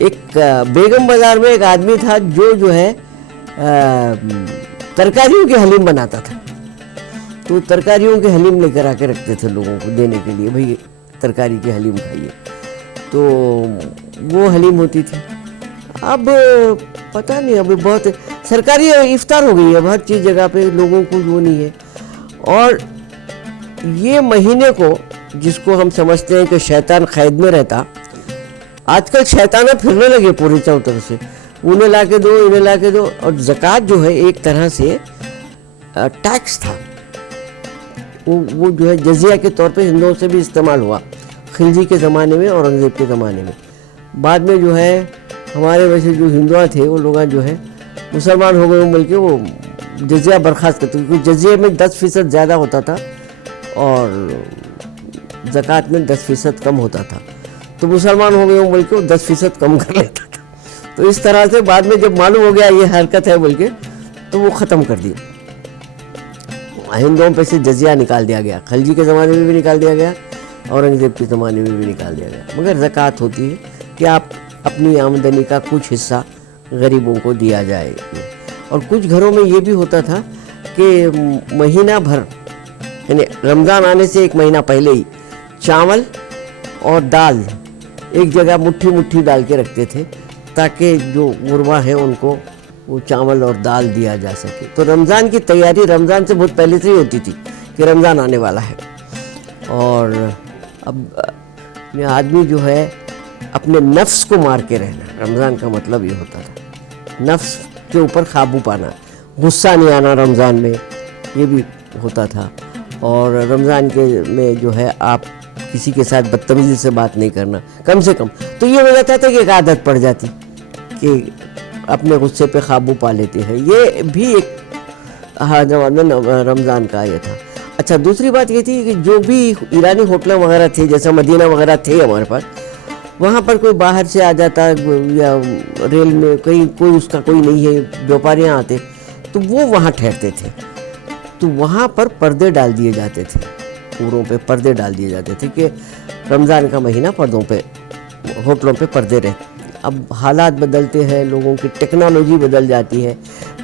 ایک بیگم بازار میں ایک آدمی تھا جو ہے ترکاریوں کے حلیم بناتا تھا. تو ترکاریوں کے حلیم لے کر آ کے رکھتے تھے لوگوں کو دینے کے لیے, بھئی ترکاری کے حلیم کھائیے. تو وہ حلیم ہوتی تھی. اب پتہ نہیں, ابھی بہت سرکاری افطار ہو گئی ہے ہر چیز جگہ پہ, لوگوں کو جو نہیں ہے. اور یہ مہینے کو جس کو ہم سمجھتے ہیں کہ شیطان قید میں رہتا, آج کل شیطانہ پھرنے لگے پوری چاروں طرف سے, انہیں لا کے دو, انہیں لا کے دو. اور زکوٰۃ جو ہے ایک طرح سے ٹیکس تھا, وہ جو ہے جزیہ کے طور پہ ہندوؤں سے بھی استعمال ہوا خلجی کے زمانے میں, اورنگزیب کے زمانے میں. بعد میں جو ہے ہمارے ویسے جو ہندوؤں تھے وہ لوگ جو ہے مسلمان ہو گئے, بلکہ وہ جزیہ برخاست کرتے, کیونکہ جزیے میں 10% زیادہ ہوتا تھا اور زکوٰۃ میں 10% کم ہوتا تھا. تو مسلمان ہو گئے ہوں بلکہ وہ 10% کم کر لیتا تھا. تو اس طرح سے بعد میں جب معلوم ہو گیا یہ حرکت ہے بلکہ, تو وہ ختم کر دی. ہندوؤں پہ سے جزیہ نکال دیا گیا, خلجی کے زمانے میں بھی نکال دیا گیا, اورنگزیب کے زمانے میں بھی نکال دیا گیا. مگر زکوٰۃ ہوتی ہے کہ آپ اپنی آمدنی کا کچھ حصہ غریبوں کو دیا جائے. اور کچھ گھروں میں یہ بھی ہوتا تھا کہ مہینہ بھر, یعنی رمضان آنے سے ایک مہینہ پہلے ہی چاول اور دال ایک جگہ مٹھی مٹھی ڈال کے رکھتے تھے, تاکہ جو غربا ہے ان کو وہ چاول اور دال دیا جا سکے. تو رمضان کی تیاری رمضان سے بہت پہلے سے ہی ہوتی تھی کہ رمضان آنے والا ہے. اور اب آدمی جو ہے اپنے نفس کو مار کے رہنا, رمضان کا مطلب یہ ہوتا تھا, نفس کے اوپر قابو پانا, غصہ نہیں آنا رمضان میں, یہ بھی ہوتا تھا. اور رمضان کے میں جو ہے آپ کسی کے ساتھ بدتمیزی سے بات نہیں کرنا کم سے کم. تو یہ ہو جاتا تھا کہ ایک عادت پڑ جاتی کہ اپنے غصے پہ قابو پا لیتے ہیں. یہ بھی ایک رمضان کا یہ تھا. اچھا, دوسری بات یہ تھی کہ جو بھی ایرانی ہوٹلیں وغیرہ تھے, جیسا مدینہ وغیرہ تھے ہمارے پاس, وہاں پر کوئی باہر سے آ جاتا یا ریل میں کہیں کوئی اس کا کوئی نہیں ہے, بیوپاریاں آتے تو وہ وہاں ٹھہرتے تھے. تو وہاں پر پردے ڈال دیے جاتے تھے, پوروں پہ پردے ڈال دیے جاتے تھے کہ رمضان کا مہینہ پردوں پہ, ہوٹلوں پہ پردے رہے. اب حالات بدلتے ہیں, لوگوں کی ٹیکنالوجی بدل جاتی ہے.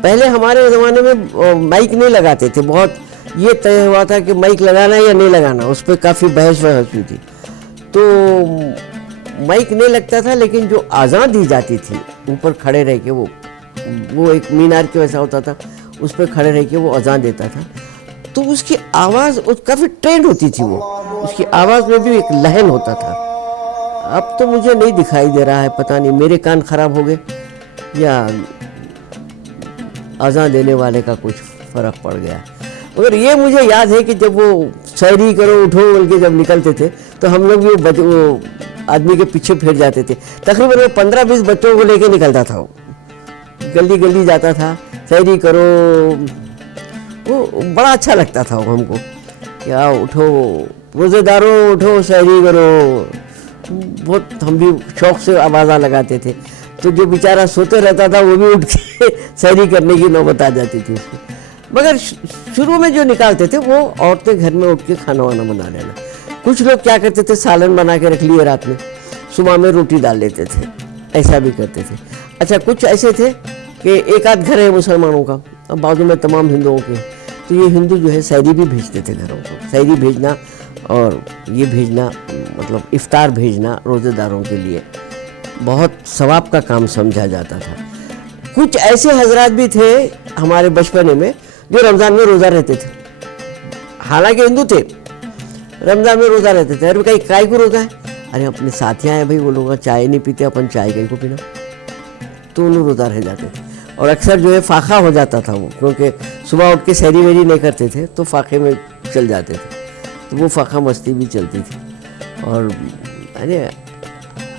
پہلے ہمارے زمانے میں مائک نہیں لگاتے تھے, بہت یہ طے ہوا تھا کہ مائک لگانا یا نہیں لگانا, اس پہ کافی بحث ہوئی تھی. تو مائک نہیں لگتا تھا, لیکن جو اذان دی جاتی تھی اوپر کھڑے رہ کے, وہ ایک مینار کے ویسا ہوتا تھا, اس پہ کھڑے رہ کے وہ اذان دیتا تھا. تو اس کی آواز کافی ٹرینڈ ہوتی تھی, وہ اس کی آواز میں بھی ایک لہن ہوتا تھا. اب تو مجھے نہیں دکھائی دے رہا ہے, پتہ نہیں میرے کان خراب ہو گئے یا اذان دینے والے کا کچھ فرق پڑ گیا. مگر یہ مجھے یاد ہے کہ جب وہ سحری کرو اٹھو بول کے جب نکلتے تھے تو ہم لوگ بھی وہ آدمی کے پیچھے پھر جاتے تھے. تقریباً وہ 15-20 بچوں کو لے کے نکلتا تھا, وہ گلی گلی جاتا تھا, سحری کرو. وہ بڑا اچھا لگتا تھا ہم کو, کیا اٹھو روزے داروں اٹھو سحری کرو. بہت ہم بھی شوق سے آوازاں لگاتے تھے. تو جو بیچارہ سوتے رہتا تھا وہ بھی اٹھ کے سحری کرنے کی نوبت آ جاتی تھی اس کو. مگر شروع میں جو نکالتے تھے وہ عورتیں گھر میں اٹھ کے کھانا وانا بنا لینا. کچھ لوگ کیا کرتے تھے, سالن بنا کے رکھ لیے رات میں, صبح میں روٹی ڈال لیتے تھے, ایسا بھی کرتے تھے. اچھا, کچھ ایسے تھے کہ ایک آدھ گھر ہے مسلمانوں کا, اب بازو میں تمام ہندوؤں کے, تو یہ ہندو جو ہے سحری بھی بھیجتے تھے گھروں کو. سحری بھیجنا اور یہ بھیجنا مطلب افطار بھیجنا روزے داروں کے لیے بہت ثواب کا کام سمجھا جاتا تھا. کچھ ایسے حضرات بھی تھے ہمارے بچپنے میں جو رمضان میں روزہ رہتے تھے, حالانکہ ہندو تھے, رمضان میں روزہ رہتے تھے. ارے کائی کو روزہ ہے, ارے اپنے ساتھیاں ہیں بھائی, وہ لوگ چائے نہیں پیتے, اپن چائے کہیں کو پینا, تو انہوں روزہ رہ جاتے تھے. اور اکثر جو ہے فاقہ ہو جاتا تھا وہ, کیونکہ صبح اٹھ کے سحری ویری نہیں کرتے تھے تو فاقے میں چل جاتے تھے, تو وہ فاقہ مستی بھی چلتی تھی. اور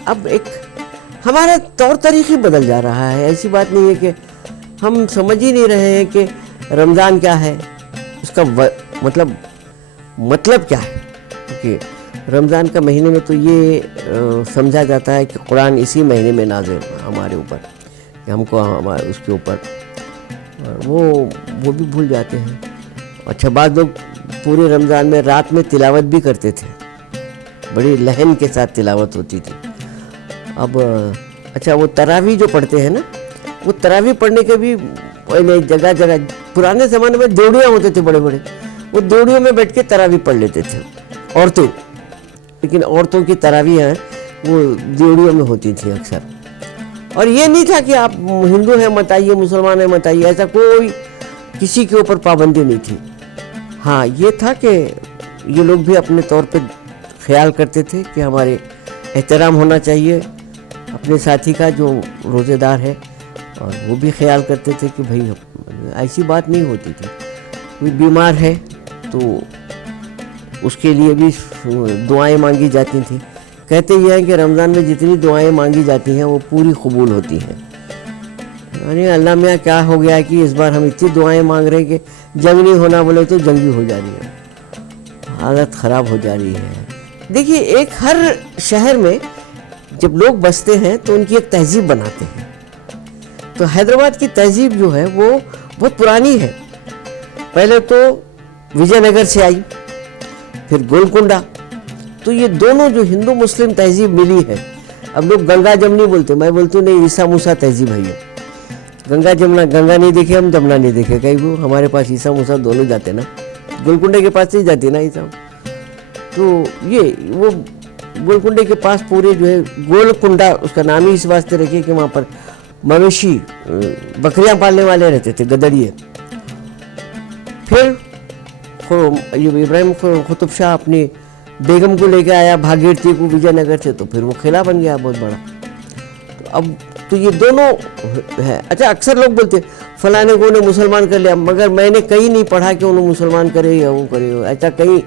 اب ایک ہمارا طور طریقے بدل جا رہا ہے. ایسی بات نہیں ہے کہ ہم سمجھ ہی نہیں رہے ہیں کہ رمضان کیا ہے, اس کا مطلب کیا ہے. کہ رمضان کا مہینے میں تو یہ سمجھا جاتا ہے کہ قرآن اسی مہینے میں نازل ہمارے اوپر, کہ ہم کو اس کے اوپر وہ بھی بھول جاتے ہیں. اچھا, بعض لوگ پورے رمضان میں رات میں تلاوت بھی کرتے تھے, بڑی لہن کے ساتھ تلاوت ہوتی تھی. اب اچھا وہ تراویح جو پڑھتے ہیں نا, وہ تراویح پڑھنے کے بھی جگہ جگہ پرانے زمانے میں دیوڑیاں ہوتے تھے بڑے بڑے, وہ دیوڑیوں میں بیٹھ کے تراویح پڑھ لیتے تھے عورتیں, لیکن عورتوں کی تراویح ہیں وہ دیوڑیوں میں ہوتی تھیں اکثر. اور یہ نہیں تھا کہ آپ ہندو ہیں مت آئیے, مسلمان ہیں مت آئیے, ایسا کوئی کسی کے اوپر پابندی نہیں تھی. ہاں یہ تھا کہ یہ لوگ بھی اپنے طور پہ خیال کرتے تھے کہ ہمارے احترام ہونا چاہیے اپنے ساتھی کا جو روزے دار ہے, اور وہ بھی خیال کرتے تھے کہ بھائی ایسی بات نہیں ہوتی تھی. کوئی بیمار ہے تو اس کے لیے بھی دعائیں مانگی جاتی تھیں. کہتے یہ ہیں کہ رمضان میں جتنی دعائیں مانگی جاتی ہیں وہ پوری قبول ہوتی ہیں. یعنی اللہ میاں کیا ہو گیا کہ اس بار ہم اتنی دعائیں مانگ رہے ہیں کہ جنگ نہیں ہونا بولے تو جنگی ہو جا رہی ہے, حالت خراب ہو جا رہی ہے. دیکھیے ایک ہر شہر میں جب لوگ بستے ہیں تو ان کی ایک تہذیب بناتے ہیں. تو حیدرآباد کی تہذیب جو ہے وہ بہت پرانی ہے. پہلے تو وجے نگر سے آئی, پھر گولکنڈا. تو یہ دونوں جو ہندو مسلم تہذیب ملی ہے, اب لوگ گنگا جمنی بولتے, میں بولتی ہوں نہیں عیسیٰ موسیٰ تہذیب ہے یہ. گنگا جمنا, گنگا نہیں دیکھے ہم, جمنا نہیں دیکھے, کہیں وہ ہمارے پاس عیسیٰ موسیٰ دونوں جاتے نا, گولکنڈے کے پاس سے ہی جاتی نا عیسیٰ. تو یہ وہ گولکنڈے کے پاس پورے جو ہے گولکنڈا اس کا نام ہی اس واسطے رکھے کہ وہاں پر مویشی بکریاں پالنے والے رہتے تھے, گدڑیے. پھر ابراہیم قطب شاہ اپنی بیگم کو لے کے آیا بھاگیرتی کو وجے نگر سے, تو پھر وہ قلعہ بن گیا بہت بڑا. تو اب تو یہ دونوں ہے. اچھا اکثر لوگ بولتے فلانے کو انہیں مسلمان کر لیا, مگر میں نے کہیں نہیں پڑھا کہ انہوں مسلمان کرے یا وہ کرے, ایسا کہیں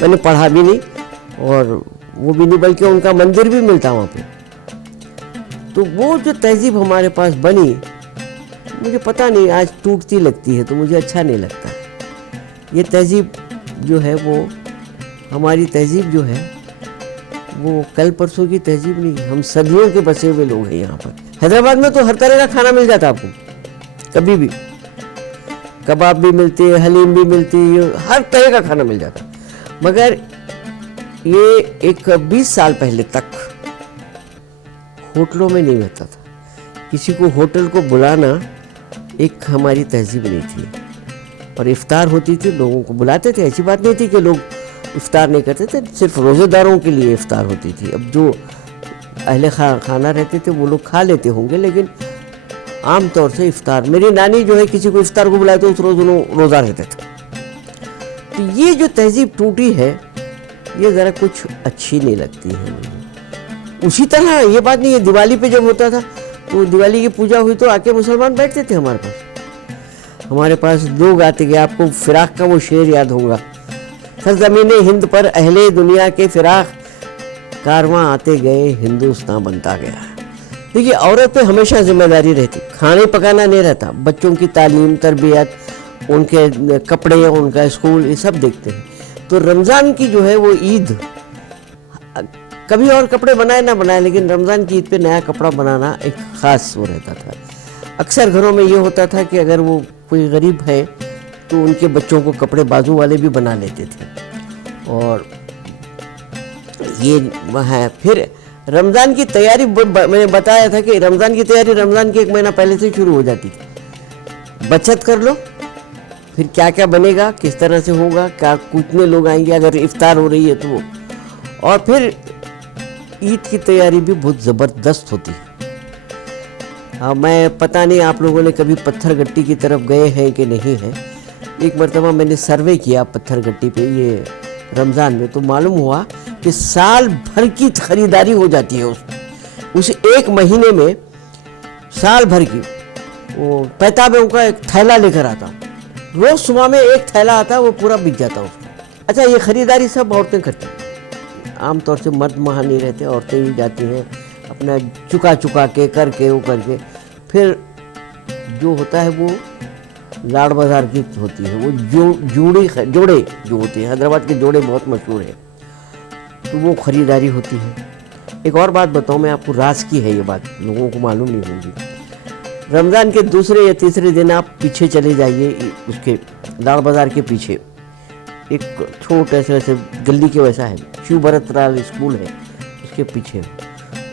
میں نے پڑھا بھی نہیں, اور وہ بھی نہیں, بلکہ ان کا مندر بھی ملتا وہاں پہ. تو وہ جو تہذیب ہمارے پاس بنی, مجھے پتہ نہیں آج ٹوٹتی لگتی ہے, تو مجھے اچھا نہیں لگتا. یہ تہذیب جو ہے وہ ہماری تہذیب جو ہے وہ کل پرسوں کی تہذیب نہیں, ہم صدیوں کے بسے ہوئے لوگ ہیں یہاں پر. حیدرآباد میں تو ہر طرح کا کھانا مل جاتا آپ کو, کبھی بھی کباب بھی ملتے, حلیم بھی ملتی, ہر طرح کا کھانا مل جاتا. مگر یہ ایک 20 سال پہلے تک ہوٹلوں میں نہیں ہوتا تھا. کسی کو ہوٹل کو بلانا ایک ہماری تہذیب نہیں تھی. اور افطار ہوتی تھی, لوگوں کو بلاتے تھے, ایسی بات نہیں تھی کہ لوگ افطار نہیں کرتے تھے, صرف روزے داروں کے لیے افطار ہوتی تھی. اب جو اہل خانہ رہتے تھے وہ لوگ کھا لیتے ہوں گے, لیکن عام طور سے افطار, میری نانی جو ہے کسی کو افطار کو بلائے تو اس روز انہوں روزہ رہتے تھے. تو یہ جو تہذیب ٹوٹی ہے یہ ذرا کچھ اچھی نہیں لگتی ہے. اسی طرح یہ بات نہیں ہے, دیوالی پہ جب ہوتا تھا تو دیوالی کی پوجا ہوئی تو آ کے مسلمان بیٹھتے تھے ہمارے پاس. ہمارے پاس لوگ آتے گئے, آپ کو فراق کا وہ شعر یاد ہوگا, سرزمین ہند پر اہل دنیا کے فراق کارواں آتے گئے, ہندوستان بنتا گیا. دیکھیے عورت پہ ہمیشہ ذمہ داری رہتی, کھانے پکانا نہیں رہتا, بچوں کی تعلیم تربیت, ان کے کپڑے, ان کا اسکول, یہ سب دیکھتے ہیں. تو رمضان کی جو ہے وہ عید, کبھی اور کپڑے بنائے نہ بنائے, لیکن رمضان کی عید پہ نیا کپڑا بنانا ایک خاص وہ رہتا تھا. اکثر گھروں میں یہ ہوتا تھا کہ اگر وہ کوئی غریب ہے تو ان کے بچوں کو کپڑے بازو والے بھی بنا لیتے تھے. اور یہ ہے پھر رمضان کی تیاری, میں نے بتایا تھا کہ رمضان کی تیاری رمضان کے 1 مہینہ پہلے سے شروع ہو جاتی تھی. بچت کر لو, پھر کیا کیا بنے گا, کس طرح سے ہوگا, کیا کتنے لوگ آئیں گے, اگر افطار ہو رہی ہے تو وہ. اور پھر عید کی تیاری بھی بہت زبردست ہوتی ہے. میں پتہ نہیں آپ لوگوں نے کبھی پتھر گٹی کی طرف گئے ہیں کہ نہیں ہیں. ایک مرتبہ میں نے سروے کیا پتھر گٹی پہ یہ رمضان میں, تو معلوم ہوا کہ سال بھر کی خریداری ہو جاتی ہے اس 1 مہینے میں. سال بھر کی وہ پیتابوں کا ایک تھیلا لے کر آتا, روز صبح میں 1 تھیلا آتا, وہ پورا بک جاتا اس کا. اچھا یہ خریداری سب عورتیں کرتی ہیں, عام طور سے مرد وہاں نہیں رہتے, عورتیں ہی جاتی ہیں اپنا چکا کے کر کے وہ کر کے. پھر جو ہوتا ہے وہ لاڑ بازار کی ہوتی ہے, وہ جوڑے جو ہوتے ہیں, حیدرآباد کے جوڑے بہت مشہور ہیں, تو وہ خریداری ہوتی ہے. ایک اور بات بتاؤں میں آپ کو, راز کی ہے یہ بات, لوگوں کو معلوم نہیں ہوگی. رمضان کے 2 یا 3 دن آپ پیچھے چلے جائیے, اس کے لاڑ بازار کے پیچھے ایک چھوٹے سے گلی کے ویسا ہے, شیو بھرت رال اسکول ہے, اس کے پیچھے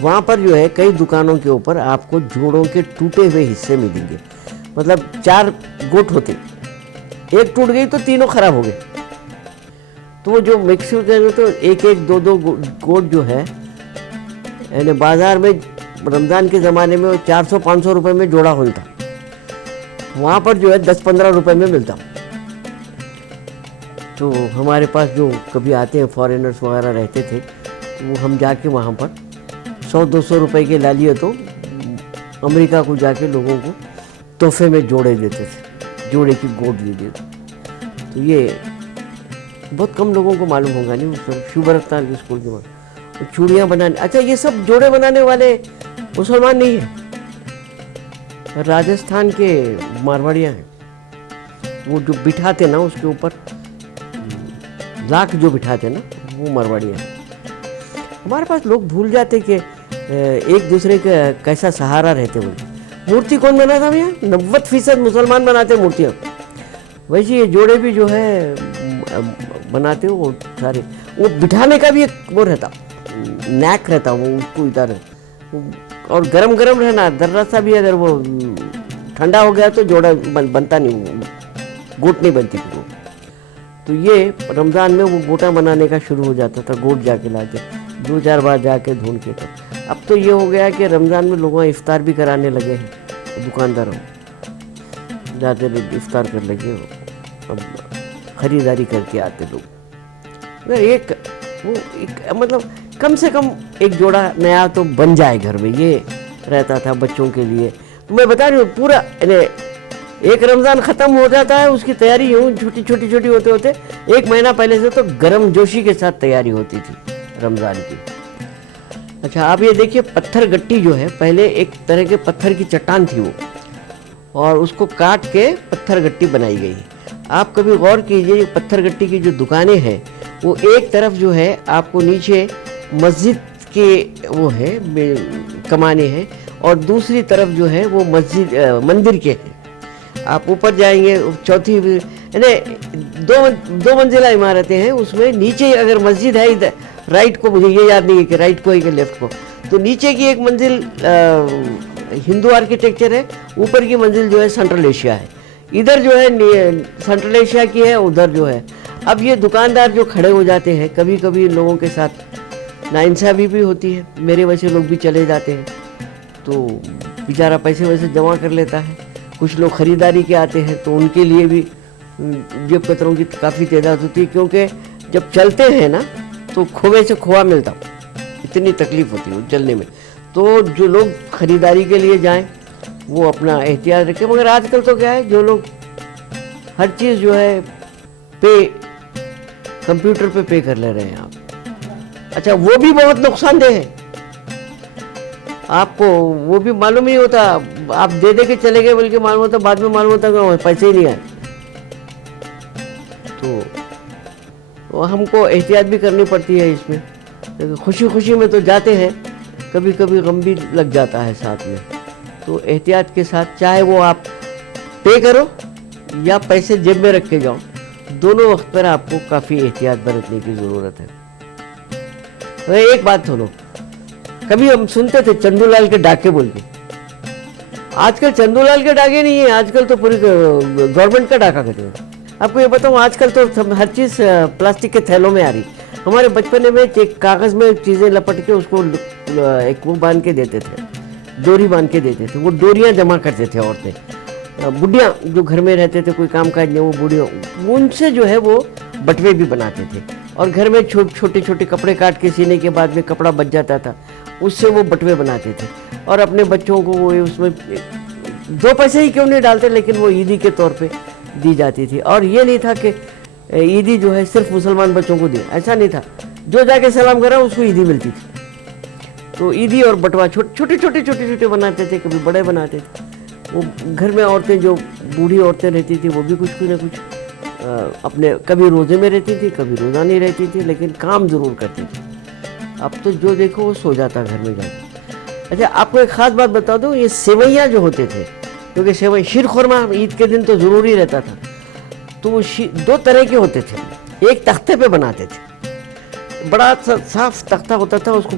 وہاں پر جو ہے کئی دکانوں کے اوپر آپ کو جوڑوں کے ٹوٹے ہوئے حصے ملیں گے. مطلب 4 گوٹ ہوتے, ایک ٹوٹ گئی تو تینوں خراب ہو گئے. تو وہ جو مکسر کے تو ایک 2 گوٹ جو ہے یعنی بازار میں رمضان کے زمانے میں 400-500 روپے میں جوڑا ہوتا, وہاں پر جو ہے 10-15 روپے میں ملتا. تو ہمارے پاس جو کبھی آتے ہیں فارینرز وغیرہ رہتے تھے, وہ ہم جا کے وہاں پر 100-200 روپے کے لا لیے تو امریکہ کو جا کے لوگوں کو تحفے میں جوڑے دیتے تھے, جوڑے کی گوٹ دے دیتے. تو یہ بہت کم لوگوں کو معلوم ہوگا نہیں. اس شوبر اختار کے اسکول کے بعد چوڑیاں بنانے, اچھا یہ سب جوڑے بنانے والے مسلمان نہیں ہیں, راجستھان کے مارواڑیاں ہیں. وہ جو بٹھاتے نا اس کے اوپر لاکھ جو بٹھاتے نا وہ مارواڑیاں ہیں. ہمارے پاس لوگ بھول جاتے کہ ایک دوسرے کا کیسا سہارا رہتے ہوئے. مورتی کون بناتا بھیا؟ 90% مسلمان بناتے مورتیاں. ویسے یہ جوڑے بھی جو ہے بناتے وہ سارے, وہ بٹھانے کا بھی ایک وہ رہتا, نیک رہتا, وہ اس کو ادھر اور گرم رہنا. ذرا سا بھی اگر وہ ٹھنڈا ہو گیا تو جوڑا بنتا نہیں, گوٹ نہیں بنتی پھر وہ. تو یہ رمضان میں وہ گوٹا بنانے کا شروع ہو جاتا تھا, گوٹ جا کے لا کے 2-4 بار جا کے ڈھونڈ کے. اب تو یہ ہو گیا کہ رمضان میں لوگوں افطار بھی کرانے لگے ہیں, دکانداروں جاتے افطار کر لگے, اب خریداری کر کے آتے لوگ. ایک مطلب کم سے کم ایک جوڑا نیا تو بن جائے گھر میں, یہ رہتا تھا بچوں کے لیے. تو میں بتا رہی ہوں پورا ایک رمضان ختم ہو جاتا ہے, اس کی تیاری یوں چھوٹی ہوتے 1 مہینہ پہلے سے تو گرم جوشی کے ساتھ تیاری ہوتی تھی رمضان کی. اچھا آپ یہ دیکھیے, پتھر گٹی جو ہے پہلے ایک طرح کے پتھر کی چٹان تھی وہ, اور اس کو کاٹ کے پتھر گٹی بنائی گئی. آپ کبھی غور کیجئے, یہ پتھر گٹی کی جو دکانیں ہیں وہ ایک طرف جو ہے آپ کو نیچے مسجد کے وہ ہے کمانے ہیں, اور دوسری طرف جو ہے وہ مندر کے ہیں. آپ اوپر جائیں گے چوتھی یعنی 2 منزلہ عمارتیں ہیں, اس میں نیچے اگر مسجد ہے ادھر رائٹ کو, مجھے یہ یاد نہیں ہے کہ رائٹ کو ہے کہ لیفٹ کو, تو نیچے کی ایک منزل ہندو آرکیٹیکچر ہے, اوپر کی منزل جو ہے سینٹرل ایشیا ہے. ادھر جو ہے سینٹرل ایشیا کی ہے, ادھر جو ہے. اب یہ دکاندار جو کھڑے ہو جاتے ہیں, کبھی کبھی لوگوں کے ساتھ ناانصافی بھی ہوتی ہے, میرے ویسے لوگ بھی چلے جاتے ہیں تو بیچارہ پیسے ویسے جمع کر لیتا ہے. کچھ لوگ خریداری کے آتے ہیں تو ان کے لیے بھی جیب کتروں کی کافی تعداد ہوتی ہے, کیونکہ جب چلتے ہیں نا تو کھوے سے کھووا ملتا, اتنی تکلیف ہوتی ہے چلنے میں. تو جو لوگ خریداری کے لیے جائیں وہ اپنا احتیاط رکھیں. مگر آج کل تو کیا ہے, جو لوگ ہر چیز جو ہے کمپیوٹر پہ پے کر لے رہے ہیں آپ. اچھا وہ بھی بہت نقصان دہ ہے, آپ کو وہ بھی معلوم نہیں ہوتا, آپ دے کے چلے گئے بلکہ معلوم ہوتا, بعد میں معلوم ہوتا کہ پیسے ہی نہیں آئے. تو ہم کو احتیاط بھی کرنی پڑتی ہے اس میں. خوشی میں تو جاتے ہیں, کبھی کبھی غم بھی لگ جاتا ہے ساتھ میں. تو احتیاط کے ساتھ, چاہے وہ آپ پے کرو یا پیسے جیب میں رکھ کے جاؤ, دونوں وقت پر آپ کو کافی احتیاط برتنے کی ضرورت ہے. ایک بات سنو, کبھی ہم سنتے تھے چندو لال کے ڈاکے بول کے. آج کل چندو لال کے ڈاکے نہیں ہیں, آج کل تو پوری گورنمنٹ کا ڈاکہ کہتے ہیں. آپ کو یہ بتاؤں, آج کل تو ہر چیز پلاسٹک کے تھیلوں میں آ رہی. ہمارے بچپنے میں ایک کاغذ میں چیزیں لپٹ کے اس کو ایک وہ باندھ کے دیتے تھے, ڈوری باندھ کے دیتے تھے. وہ ڈوریاں جمع کرتے تھے عورتیں, بڈھیاں جو گھر میں رہتے تھے, کوئی کام کاج نہیں, وہ بوڑھیوں ان سے جو ہے وہ بٹوے بھی بناتے تھے. اور گھر میں چھوٹے کپڑے کاٹ کے سینے کے بعد میں کپڑا بچ جاتا تھا, اس سے وہ بٹوے بناتے تھے. اور اپنے بچوں کو وہ اس میں 2 پیسے ہی کیوں نہیں ڈالتے, لیکن وہ عیدی کے طور پہ دی جاتی تھی. اور یہ نہیں تھا کہ عیدی جو ہے صرف مسلمان بچوں کو دی, ایسا نہیں تھا. جو جا کے سلام کرا اس کو عیدی ملتی تھی. تو عیدی اور بٹوا چھوٹے بناتے تھے, کبھی بڑے بناتے تھے. وہ گھر میں عورتیں جو بوڑھی عورتیں رہتی تھیں وہ بھی کچھ نہ کچھ اپنے کبھی روزے میں رہتی تھی, کبھی روزہ نہیں رہتی تھی, لیکن کام ضرور کرتی تھی. اب تو جو دیکھو وہ سو جاتا گھر میں جا کے. اچھا آپ کو ایک خاص بات بتا دوں, یہ سیویاں جو ہوتے تھے, کیونکہ شیر خورما عید کے دن تو ضروری رہتا تھا, تو وہ 2 طرح کے ہوتے تھے. ایک تختے پہ بناتے تھے, بڑا صاف تختہ ہوتا تھا, اس کو